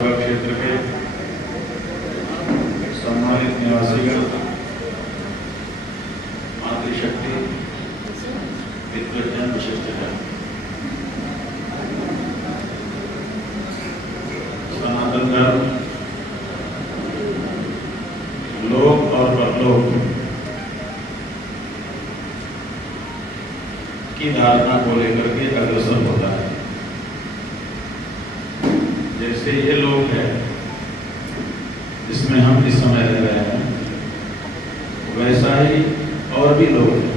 क्षेत्र के सम्मानित निवासीगण, मातृशक्ति, विद्वजन, विशिष्टजन, सनातन धर्म, लोक और परलोक की धारणा को लेकर के अग्रसर होता है। जैसे ये लोक है जिसमें हम इस समय रह रहे हैं, वैसा ही और भी लोग हैं।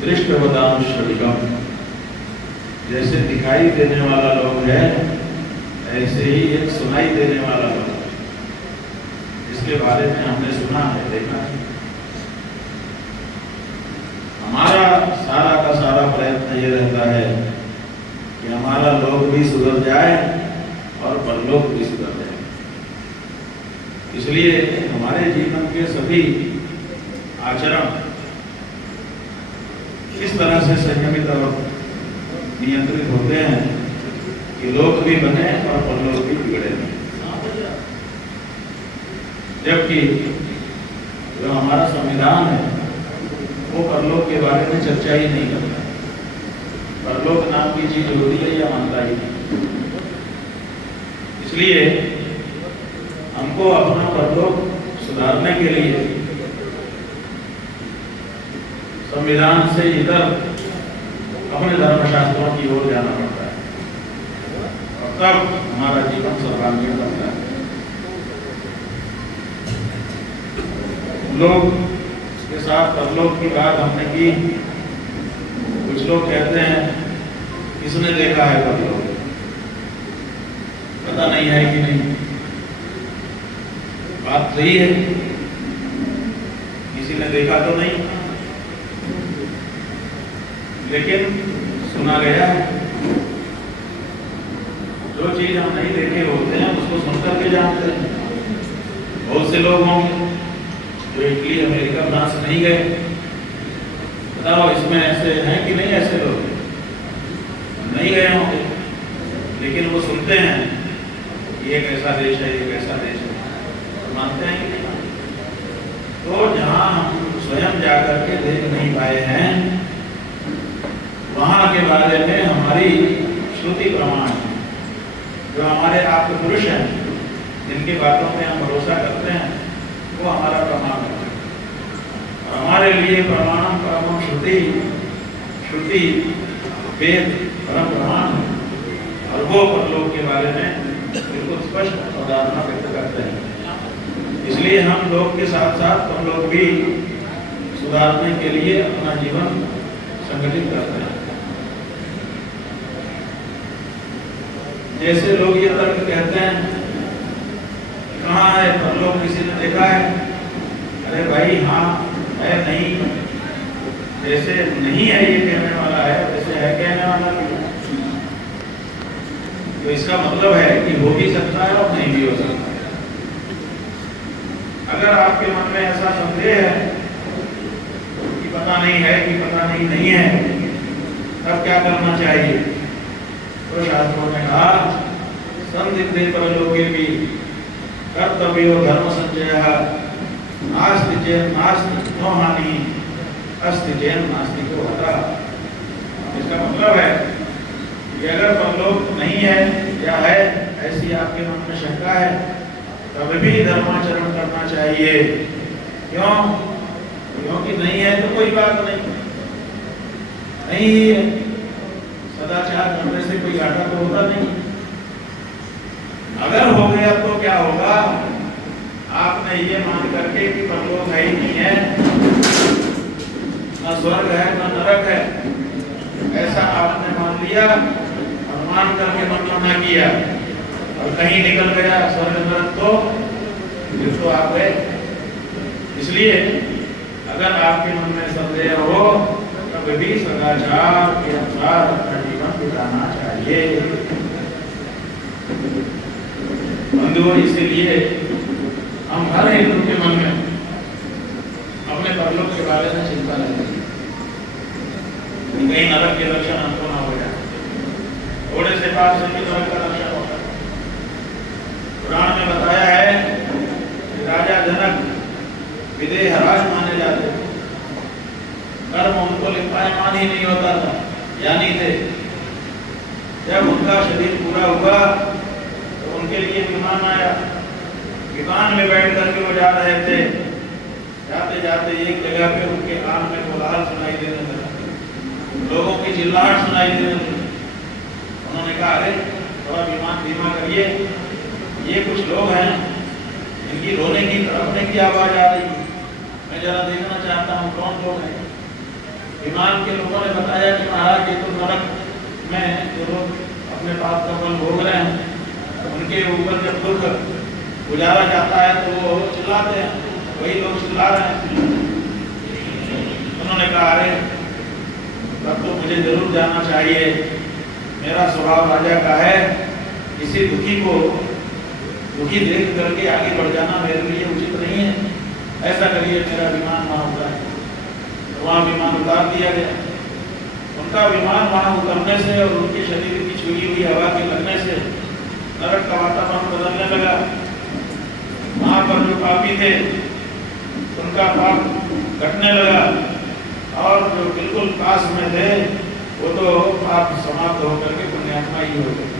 दृष्टवदाम श्रविकम, जैसे दिखाई देने वाला लोग है, ऐसे ही एक सुनाई देने वाला लोग, इसके बारे में हमने सुना है, देखा है। हमारा सारा का सारा प्रयत्न ये रहता है कि हमारा लोक भी सुधर जाए और परलोक भी सुधर जाए। इसलिए हमारे जीवन के सभी आचरण इस तरह से संयमित और नियंत्रित होते हैं कि लोक भी बने और परलोक भी बिगड़े नहीं। जबकि जो हमारा संविधान है वो परलोक के बारे में चर्चा ही नहीं करता। परलोक नाम की चीज होती है या मानता ही नहीं। इसलिए हमको अपना परलोक सुधारने के लिए संविधान से इधर अपने धर्मशास्त्रों की ओर जाना पड़ता है और तब हमारा जीवन सर्वांगीण बनता है। लोग के साथ परलोक की बात हमने की। कुछ लोग कहते हैं किसने देखा है परलोक, पता नहीं है कि नहीं। बात सही है, किसी ने देखा तो नहीं, लेकिन सुना गया है। जो चीज हम नहीं देखे होते हैं उसको सुनकर के जानते हैं। बहुत से लोग होंगे जो इटली, अमेरिका, फ्रांस नहीं गए। बताओ इसमें ऐसे हैं कि नहीं? ऐसे लोग नहीं गए होंगे, लेकिन वो सुनते हैं ये कैसा देश है, ये कैसा देश है, तो मानते हैं कि नहीं? तो जहाँ हम स्वयं जाकर के देख नहीं पाए हैं, वहाँ के बारे में हमारी श्रुति प्रमाण, जो हमारे आपके पुरुष हैं, जिनकी बातों में हम भरोसा करते हैं, वो हमारा प्रमाण है। हमारे लिए प्रमाणम परमम श्रुति, श्रुति वेद परम प्रमाण है और वो परलोक के बारे में बिल्कुल स्पष्ट धारणा व्यक्त करते हैं। इसलिए हम लोग के साथ साथ परलोक भी सुधारने के लिए अपना जीवन संगठित करते हैं। जैसे लोग ये तर्क कहते हैं कहाँ है परलोक, किसी ने देखा है? अरे भाई हाँ है, नहीं, जैसे नहीं है ये कहने वाला है, वैसे है कहने वाला भी। तो इसका मतलब है कि हो भी सकता है और नहीं भी हो सकता है। अगर आपके मन में ऐसा संदेह है कि पता नहीं है कि पता नहीं है, तब क्या करना चाहिए? तो शास्त्रों ने कहा संदिग्धे परलोके भी कर्तव्यो धर्म संचयः नास्ति चेन नास्ति नो हानि अस्ति चेन नास्ति को हता। इसका मतलब है कि अगर परलोक नहीं है या है, ऐसी आपके मन में शंका है, तब भी धर्माचरण करना चाहिए। क्यों? क्योंकि नहीं है तो कोई बात नहीं, नहीं है, सदाचार करने से कोई घाटा तो होता नहीं। अगर हो गया तो क्या होगा? आपने ये मान करके कि परलोक है ही नहीं है, न स्वर्ग है न नरक है, ऐसा आपने मान लिया और मान करके मनमाना किया और कहीं निकल गया स्वर्ग नरक, तो फिर तो आप गए। इसलिए अगर आपके मन में संदेह हो, तब भी सदाचार के अनुसार अपना जीवन बिताना चाहिए। बंधुओं, इसीलिए हम हर हिंदू के मन में अपने परलोक के बारे में चिंता रहती है, कहीं नरक के लक्षण हमको ना हो जाए। थोड़े से पाप से भी नरक का लक्षण होता है। विमान आया। विमान में बैठ करके वो जा रहे थे। जाते जाते एक जगह पे उनके कान में कोलाहल सुनाई देने लगा, लोगों की चिल्लाहट सुनाई देने लगी। उन्होंने कहा अरे थोड़ा विमान धीमा करिए, ये कुछ लोग हैं इनकी रोने की तड़पने की आवाज आ रही है, मैं जरा देखना चाहता हूँ कौन लोग हैं। विमान के लोगों ने बताया कि महाराज ये तो नरक में जो लोग अपने पाप का फल भोग रहे हैं, उनके ऊपर जब दुख उजाला जाता है तो वो चिल्लाते हैं, वही लोग चिल्ला रहे हैं। उन्होंने कहा अरे तब तो मुझे जरूर जाना चाहिए, मेरा स्वभाव राजा का है, किसी दुखी को दुखी देख करके आगे बढ़ जाना मेरे लिए उचित नहीं है। ऐसा करिए मेरा विमान वहां उतरा। तो वहां विमान उतार दिया गया। उनका विमान वहां उतरने से और उनके शरीर की छुई हुई हवा के लगने से नरक का वातावरण बदलने लगा। वहां पर जो पापी थे उनका पाप घटने लगा और जो बिल्कुल पास में थे वो तो पाप समाप्त होकर के पुण्यात्मा ही हो गए,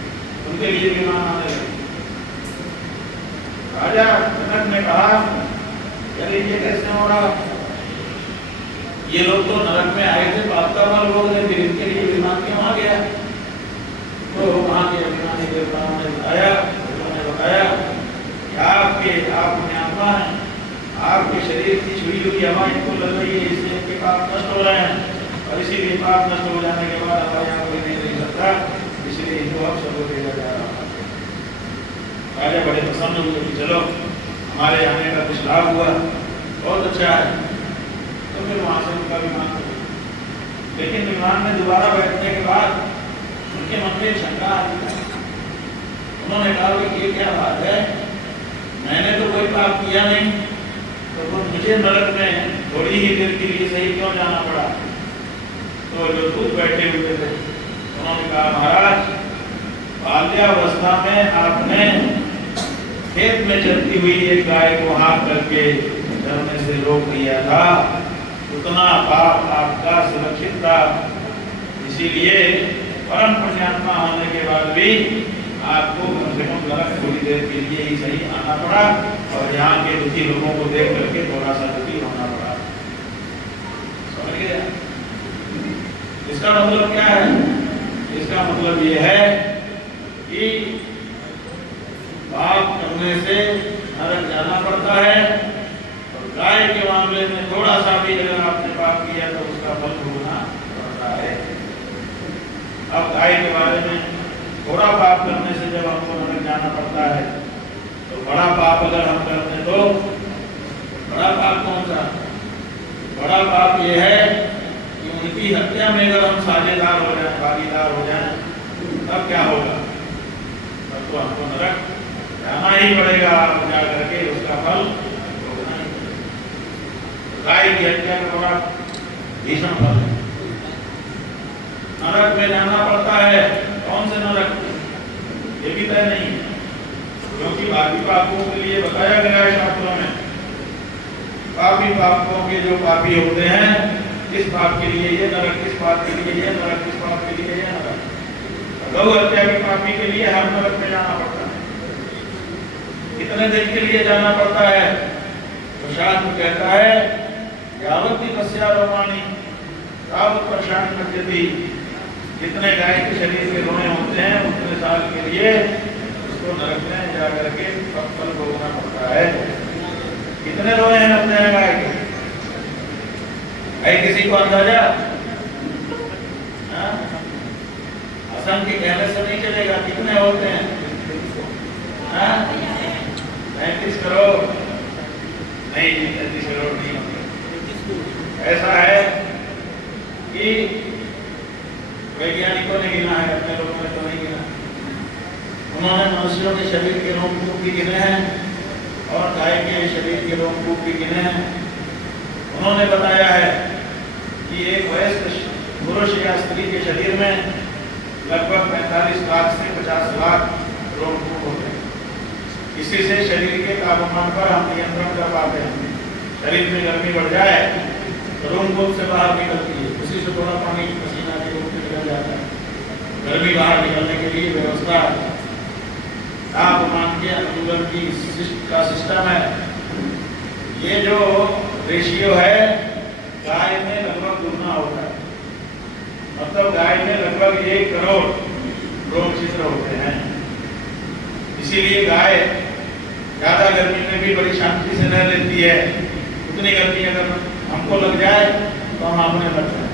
उनके लिए विमान आने लगे। राजा जनक ने कहा अरे ये कैसे हो रहा, ये लोग तो नरक में आए थे, पाप का फल भोग रहे, फिर इनके लिए विमान क्यों आ गया। तो वहां के अभिमानी देवताओं ने बताया कि आप पुण्यात्मा हैं, आपके शरीर की छुई हुई हवा इनको लग रही है, इसलिए इनके पाप नष्ट हो रहे हैं, और इसीलिए पाप नष्ट हो जाने के बाद हवा यहाँ कोई नहीं रह सकता, इसलिए इनको अब सब भेजा जा रहा है। राजा बड़े प्रसन्न हुए कि चलो हमारे आने का कुछ लाभ हुआ, बहुत अच्छा है। तो फिर वहां से उनका विमान हो गया। लेकिन विमान में दोबारा बैठने के बाद उनके मन में शंका आ गई। उन्होंने कहा कि ये क्या बात है, मैंने तो कोई पाप किया नहीं, तो मुझे नरक में थोड़ी ही देर के लिए सही क्यों जाना पड़ा। तो जो दूध बैठे हुए थे उन्होंने कहा महाराज बाल्यावस्था में आपने खेत में चलती हुई एक गाय को हाथ करके चलने से रोक दिया था, उतना पाप आपका सुरक्षित था, इसीलिए परम पुण्यात्मा होने के बाद भी आपको कम से कम थोड़ी देर के लिए ही सही आना पड़ा और यहाँ के दुखी लोगों को देख करके थोड़ा सा दुखी होना पड़ा। समझ गया? इसका मतलब क्या है? इसका मतलब ये है कि पाप करने से नरक जाना पड़ता है, और गाय के मामले में थोड़ा सा भी अगर आपने पाप किया तो उसका फल भोगना पड़ता है। अब गाय के बारे में थोड़ा पाप करने से जब हमको नरक जाना पड़ता है, तो बड़ा पाप अगर हम करते तो बड़ा पाप कौन सा? बड़ा पाप ये है कि उनकी हत्या में अगर हम साझेदार हो जाए, भागीदार हो जाए, तब क्या होगा? तब तो हमको नरक जाना ही पड़ेगा, जा करके उसका फल भोगना ही पड़ेगा। गाय की हत्या का बड़ा भीषण फल है, नरक में जाना पड़ता है। कौन से नरक ये भी तय नहीं है, क्योंकि बाकी पापों के लिए बताया गया है शास्त्रों में, पापी पापों के जो पापी होते हैं, किस पाप के लिए ये नरक, किस पाप के लिए ये नरक, किस पाप के लिए ये नरक। गौ हत्या के पापी के लिए हर नरक में जाना पड़ता है। कितने दिन के लिए जाना पड़ता है? तो शास्त्र कहता है यावती तस्या रोमानी तावत प्रशांत पद्धति, जितने गाय के शरीर के रोए होते हैं उतने साल के लिए उसको नरक में जा करके फल भोगना पड़ता है। कितने रोए हैं अपने गाय के? है किसी को अंदाजा? असंख्य कहने से नहीं चलेगा, कितने होते हैं? 35 करोड़ नहीं, 35 करोड़ नहीं। ऐसा है कि वैज्ञानिकों ने गिना है, अपने लोगों ने तो नहीं गिना। उन्होंने मनुष्यों के शरीर के रोमकूप भी गिने हैं और गाय के शरीर के रोमकूप भी गिने हैं। उन्होंने बताया है कि एक वयस्क पुरुष या स्त्री के शरीर में लगभग 45 लाख से 50 लाख रोमकूप होते हैं। इसी से शरीर के तापमान पर हम नियंत्रण कर पाते हैं। शरीर में गर्मी बढ़ जाए तो रोमकूप से बाहर निकलती है, उसी से थोड़ा पानी पसीना के रूप में निकल जाता है। गर्मी बाहर निकलने के लिए व्यवस्था तापमान के अनुकूलन का सिस्टम है। ये जो रेशियो है गाय में लगभग दुगना होता है, मतलब गाय में लगभग 1 करोड़ रोम छिद्र होते हैं। इसीलिए गाय ज्यादा गर्मी में भी बड़ी शांति से रह लेती है। उतनी गर्मी अगर हमको लग जाए तो हम आपने लग जाए,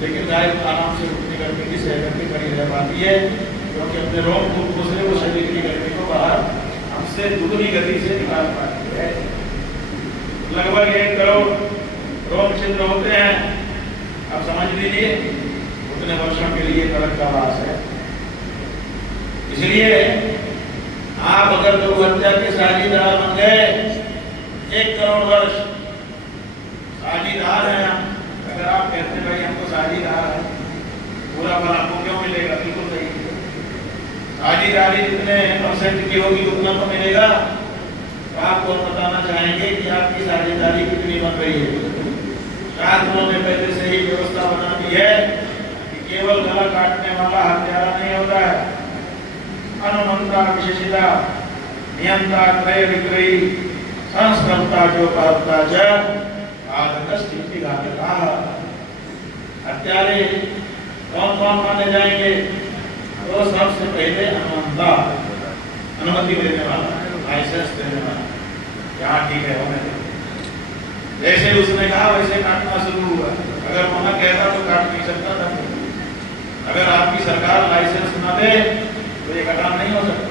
लेकिन गाय आराम से उतनी गर्मी की सह करके खड़ी रह पाती है, क्योंकि अपने रोम को दूसरे वो शरीर की गर्मी को बाहर हमसे दुगनी गति से निकाल पाती है। लगभग 1 करोड़ रोम छिद्र होते हैं। आप समझ लीजिए उतने वर्षों के लिए नरक का वास है। इसलिए आप अगर गौ हत्या के साझीदार बन गए, 1 करोड़ वर्ष साझीदार हैं। अगर आप कहते हैं भाई हमको साझीदार है, पूरा फल आपको क्यों मिलेगा? बिल्कुल सही। साझीदारी जितने % की होगी उतना तो मिलेगा। तो आपको बताना चाहेंगे कि आपकी साझेदारी कितनी बन रही है। शास्त्रों ने पहले से ही व्यवस्था बना दी है कि केवल गला काटने वाला हत्यारा नहीं होता है, अनुमंता, विशेषिता, नियंता, क्रय विक्रयी, संस्कर्ता जो करता हत्यारे कौन कौन माने जाएंगे? तो सबसे पहले अनुमंता, अनुमति देने वाला, लाइसेंस देने वाला। यहाँ ठीक है होने दो। जैसे उसने कहा वैसे काटना शुरू हुआ। अगर वहां कहता तो काट नहीं सकता था। अगर आपकी सरकार लाइसेंस न दे तो ये काम नहीं हो सकता।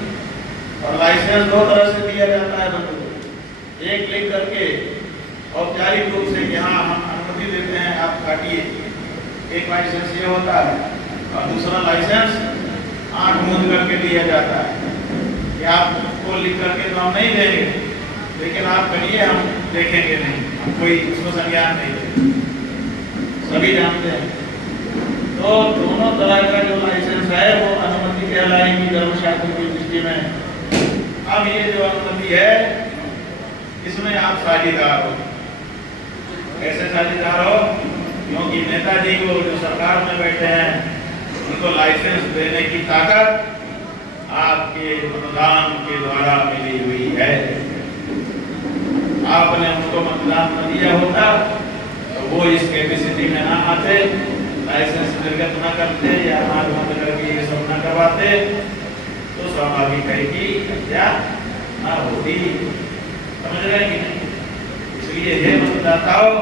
और लाइसेंस 2 तरह से दिया जाता है बंधु। एक लिख करके औपचारिक रूप से यहाँ हम अनुमति देते हैं आप काटिए, एक लाइसेंस ये होता है। और दूसरा लाइसेंस आंख मूंद करके दिया जाता है कि आपको लिख करके तो हम नहीं देंगे, लेकिन आप करिए, हम देखेंगे नहीं, हम कोई उसको संज्ञान नहीं देंगे, सभी जानते हैं। तो दोनों तरह का जो लाइसेंस है वो अनुमति कहलाएगी धर्मशास्त्र की दृष्टि में। अब ये जो अनुमति है इसमें आप साझीदार हो। कैसे साझीदार हो? क्योंकि नेताजी को जो सरकार में बैठे हैं उनको लाइसेंस देने की ताकत आपके मतदान के द्वारा मिली हुई है। आपने उनको मतदान न दिया होता तो वो इस कैपेसिटी में ना आते, लाइसेंस निर्गत न करते या आंख बंद करके ये सब न करवाते, तो स्वाभाविक है कि हत्या न होती। समझ रहे हैं कि नहीं? इसलिए हे मतदाताओं,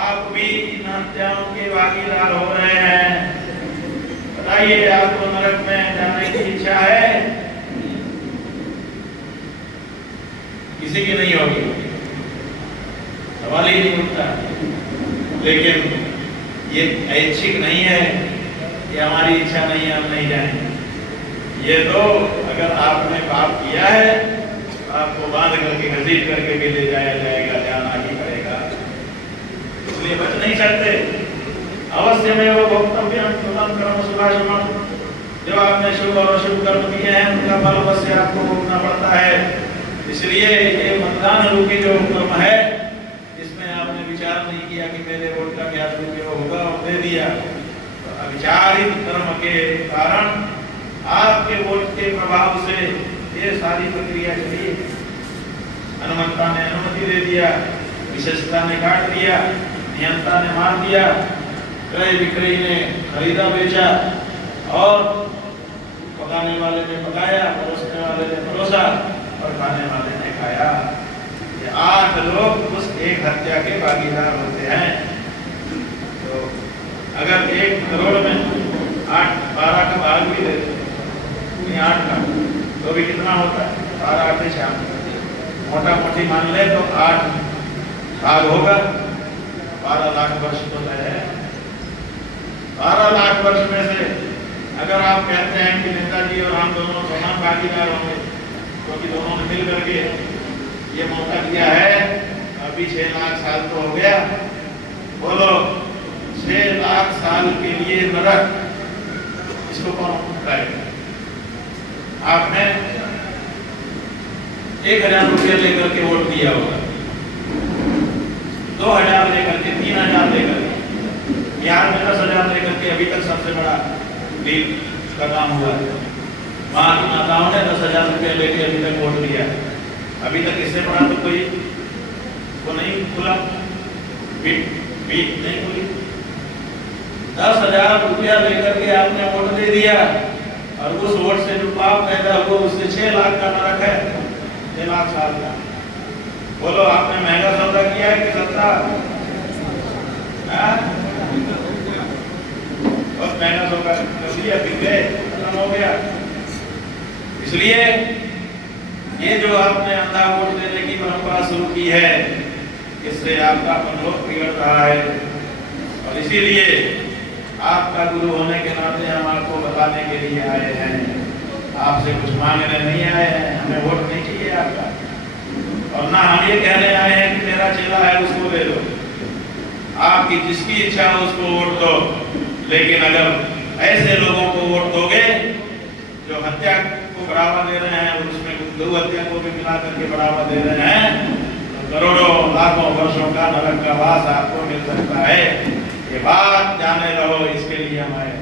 आप भी इन हत्याओं के भागीदार हो रहे हैं। बताइए आपको नरक में जाने की इच्छा है? किसी की नहीं होगी, सवाल ही नहीं उठता। लेकिन ये ऐच्छिक नहीं है, ये हमारी इच्छा नहीं है, हम नहीं जाएंगे। ये तो अगर आपने पाप किया है आपको बांध करके घसीट करके भी ले जाया जाएगा, जाना ही पड़ेगा, इसलिए बच नहीं सकते। अवश्य में वो भोक्तव्य कर्म सुभाषण, जो आपने शुभ और अशुभ कर्म किए हैं उनका फल अवश्य आपको भोगना पड़ता है। इसलिए ये मतदान रूपी जो कर्म है इसमें आपने विचार नहीं किया कि मेरे वोट का क्या दुरुपयोग होगा और दे दिया। तो अविचारित कर्म के कारण आपके वोट के प्रभाव से ये सारी प्रक्रिया चली। अनुमंता ने अनुमति दे दिया, विशेषता ने काट दिया, नियंता ने मार दिया, क्रय विक्रयी ने खरीदा बेचा, और पकाने वाले ने पकाया, परोसने वाले ने परोसा और खाने वाले ने खाया। ये 8 लोग उस एक हत्या के भागीदार होते हैं। तो अगर 1 करोड़ में 12 का भाग भी देते 8 का, तो भी कितना होता है? 12 8 शाम, मोटा मोटी मान ले तो 8 भाग होगा। 12 लाख वर्ष तो है। 12 लाख वर्ष में से अगर आप कहते हैं कि नेताजी और हम दोनों समान भागीदार होंगे, क्योंकि दोनों ने मिल करके ये मौका दिया है, अभी 6 लाख साल तो हो गया। बोलो 6 लाख साल के लिए नरक, इसको कौन उठाएगा? आपने 1000 रुपये लेकर के वोट दिया होगा, 2000 लेकर के, 3000 लेकर के, बिहार में 10,000 लेकर के अभी तक सबसे बड़ा डील का काम हुआ है। वहां की माताओं ने 10,000 10,000 रुपया लेके अभी तक वोट दिया, अभी तक इससे बड़ा तो कोई वो नहीं खुला, बीट नहीं खुली। 10,000 रुपया लेकर के आपने वोट दे दिया और उस वोट से जो पाप पैदा हुआ उससे 6 लाख का नरक है, 6 लाख साल का। बोलो आपने महंगा सौदा किया है कि सस्ता? बहुत महंगा सौदा कर दिया, बिक गए, खत्म हो गया। इसलिए ये जो आपने अंधा वोट देने की परंपरा शुरू की है, इससे आपका मनोबल बिगड़ रहा है। और इसीलिए आपका गुरु होने के नाते हम आपको बताने के लिए आए हैं, आपसे कुछ मांगने नहीं आए हैं, हमें वोट नहीं चाहिए आपका। और ना हम ये कहने आए हैं कि मेरा चेला है उसको दे दो, आपकी जिसकी इच्छा हो उसको वोट दो। लेकिन अगर ऐसे लोगों को वोट दोगे जो हत्या को बढ़ावा दे रहे हैं और उसमें गौ हत्या को भी मिला करके बढ़ावा दे रहे हैं, तो करोड़ों लाखों वर्षों का नरक का वास आपको मिल सकता है। ये बात जाने रहो, इसके लिए हम आए।